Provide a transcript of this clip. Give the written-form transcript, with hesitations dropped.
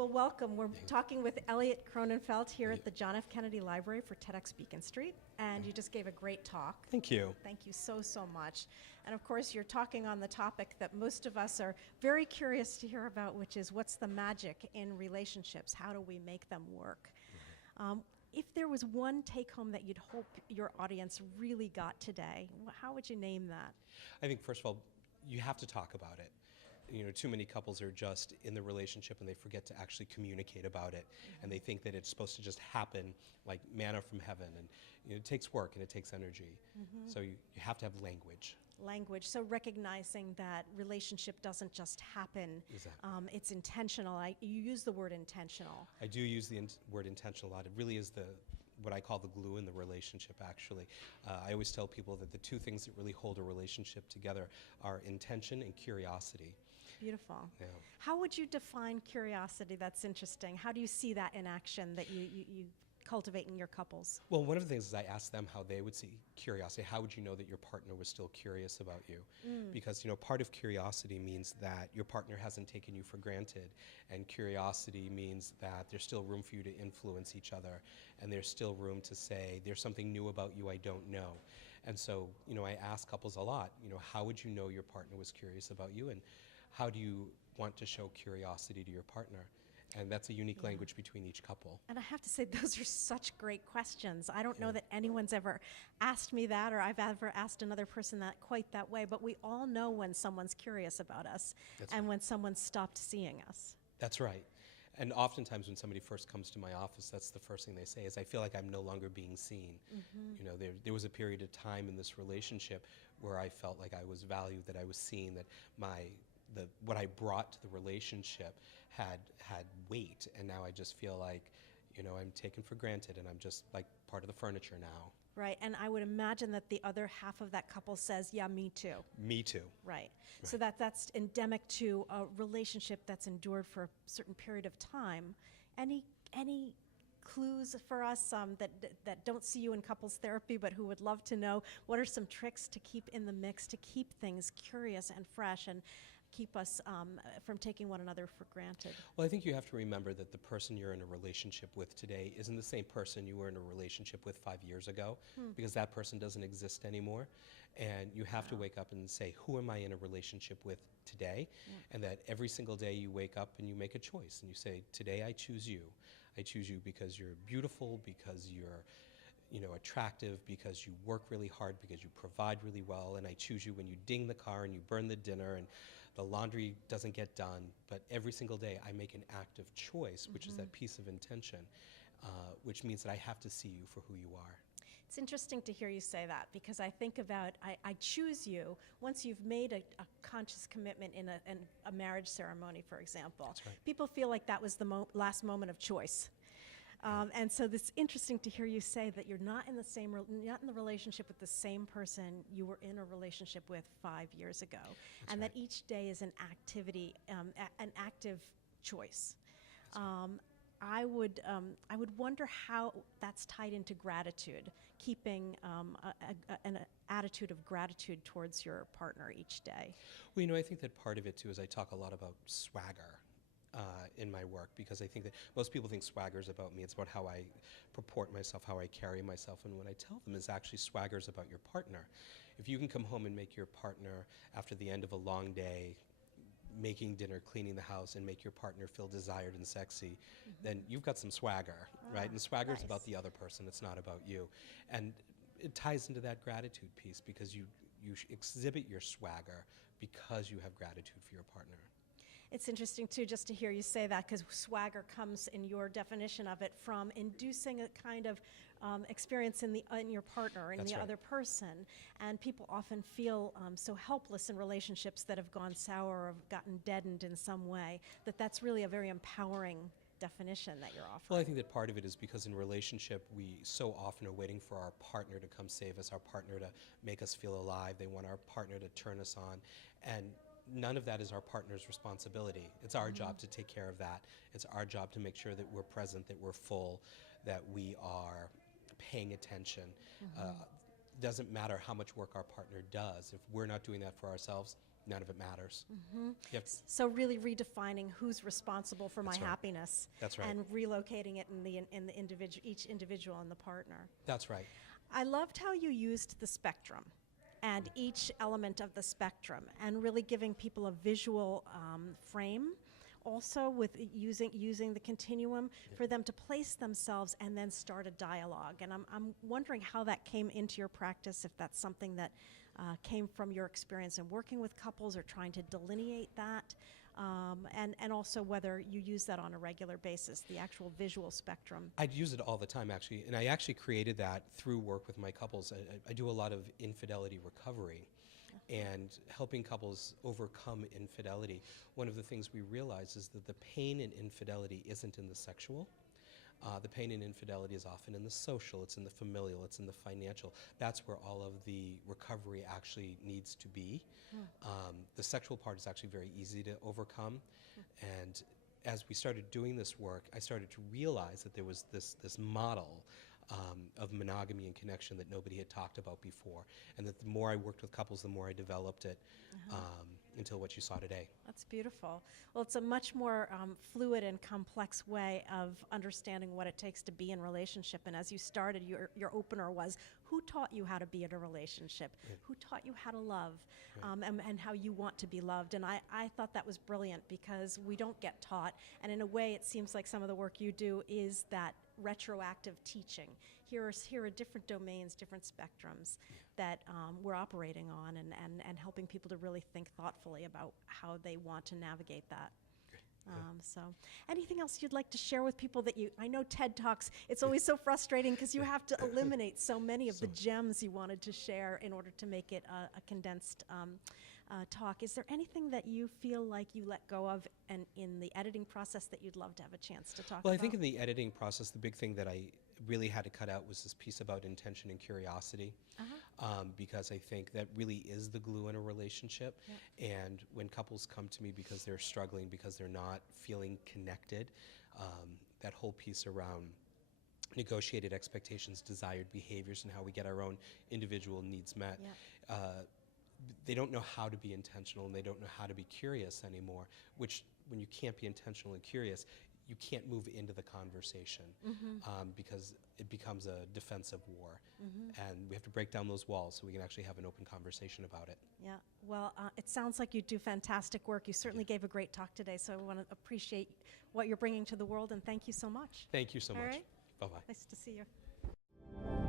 Well, welcome. We're talking with Elliot Kronenfeld here at the John F. Kennedy Library for TEDxBeaconStreet, and you just gave a great talk. Thank you. Thank you so, so much. And of course, you're talking on the topic that most of us are very curious to hear about, which is what's the magic in relationships? How do we make them work? If there was one take-home that you'd hope your audience really got today, how would you name that? I think, first of all, you have to talk about it. You know, too many couples are just in the relationship and they forget to actually communicate about it. And they think that it's supposed to just happen like manna from heaven. And it takes work and it takes energy. So you have to have language. Language. So recognizing that relationship doesn't just happen. Exactly. It's intentional. You use the word intentional. I do use the word intentional a lot. It really is what I call the glue in the relationship, actually. I always tell people that the two things that really hold a relationship together are intention and curiosity. Beautiful. Yeah. How would you define curiosity? That's interesting. How do you see that in action that you cultivate in your couples? Well, one of the things is I ask them how they would see curiosity. How would you know that your partner was still curious about you? Because, part of curiosity means that your partner hasn't taken you for granted. And curiosity means that there's still room for you to influence each other. And there's still room to say, there's something new about you I don't know. And so, I ask couples a lot, how would you know your partner was curious about you? And how do you want to show curiosity to your partner? And that's a unique language between each couple. And I have to say, those are such great questions. I don't know that anyone's ever asked me that, or I've ever asked another person that quite that way, but we all know when someone's curious about us and when someone's stopped seeing us. That's right. And oftentimes when somebody first comes to my office, that's the first thing they say is, I feel like I'm no longer being seen. There was a period of time in this relationship where I felt like I was valued, that I was seen, that what I brought to the relationship had weight, and now I just feel like, I'm taken for granted, and I'm just like part of the furniture now. Right, and I would imagine that the other half of that couple says, yeah, me too. Me too. Right. So that's endemic to a relationship that's endured for a certain period of time. Any clues for us that don't see you in couples therapy but who would love to know what are some tricks to keep in the mix, to keep things curious and fresh and keep us from taking one another for granted? Well, I think you have to remember that the person you're in a relationship with today isn't the same person you were in a relationship with 5 years ago, because that person doesn't exist anymore. And you have to wake up and say, who am I in a relationship with today? And that every single day you wake up and you make a choice and you say, today I choose you. I choose you because you're beautiful, because you're attractive, because you work really hard, because you provide really well, and I choose you when you ding the car and you burn the dinner and the laundry doesn't get done. But every single day I make an active choice, which is that piece of intention, which means that I have to see you for who you are. It's interesting to hear you say that, because I think about, I choose you once you've made a conscious commitment in a marriage ceremony, for example. That's right. People feel like that was the last moment of choice. And so it's interesting to hear you say that you're not in the relationship with the same person you were in a relationship with 5 years ago, and that each day is an activity, an active choice. I would wonder how that's tied into gratitude, keeping an attitude of gratitude towards your partner each day. Well, I think that part of it too is I talk a lot about swagger in my work, because I think that most people think swagger is about me. It's about how I purport myself, how I carry myself. And what I tell them is actually swagger is about your partner. If you can come home and make your partner, after the end of a long day, making dinner, cleaning the house, and make your partner feel desired and sexy, then you've got some swagger, right? And swagger is about the other person. It's not about you. And it ties into that gratitude piece, because you exhibit your swagger because you have gratitude for your partner. It's interesting, too, just to hear you say that, because swagger comes, in your definition of it, from inducing a kind of experience in your partner, in the other person. And people often feel so helpless in relationships that have gone sour or have gotten deadened in some way, that's really a very empowering definition that you're offering. Well, I think that part of it is because in relationship, we so often are waiting for our partner to come save us, our partner to make us feel alive. They want our partner to turn us on. And none of that is our partner's responsibility. It's our job to take care of that. It's our job to make sure that we're present, that we're full, that we are paying attention. Doesn't matter how much work our partner does. If we're not doing that for ourselves, none of it matters. Yep. So really redefining who's responsible for my That's right. happiness. That's right. And relocating it in the individual, each individual and the partner. That's right. I loved how you used the spectrum and each element of the spectrum, and really giving people a visual frame, also with using the continuum for them to place themselves and then start a dialogue. And I'm wondering how that came into your practice, if that's something that came from your experience in working with couples or trying to delineate that, and also whether you use that on a regular basis, the actual visual spectrum. I'd use it all the time, actually, and I actually created that through work with my couples. I do a lot of infidelity recovery and helping couples overcome infidelity. One of the things we realize is that the pain in infidelity isn't in the sexual. The pain in infidelity is often in the social, it's in the familial, it's in the financial. That's where all of the recovery actually needs to be. The sexual part is actually very easy to overcome. And as we started doing this work, I started to realize that there was this model of monogamy and connection that nobody had talked about before. And that the more I worked with couples, the more I developed it until what you saw today. That's beautiful. Well, it's a much more fluid and complex way of understanding what it takes to be in relationship. And as you started, your opener was, who taught you how to be in a relationship? Yeah. Who taught you how to love? Right. And how you want to be loved? And I thought that was brilliant, because we don't get taught. And in a way, it seems like some of the work you do is that retroactive teaching. Here are different domains, different spectrums that we're operating on, and helping people to really think thoughtfully about how they want to navigate that. So anything else you'd like to share with people that I know TED Talks, it's always so frustrating because you have to eliminate so many of the gems you wanted to share in order to make it a condensed talk. Is there anything that you feel like you let go of and in the editing process that you'd love to have a chance to talk about? Well, I think in the editing process, the big thing that I really had to cut out was this piece about intention and curiosity, because I think that really is the glue in a relationship. And when couples come to me because they're struggling, because they're not feeling connected, that whole piece around negotiated expectations, desired behaviors, and how we get our own individual needs met. They don't know how to be intentional, and they don't know how to be curious anymore, which when you can't be intentional and curious, you can't move into the conversation, because it becomes a defensive war. And we have to break down those walls so we can actually have an open conversation about it. Yeah, well, it sounds like you do fantastic work. You certainly gave a great talk today, so I want to appreciate what you're bringing to the world, and thank you so much. Thank you so much. All right. Bye-bye. Nice to see you.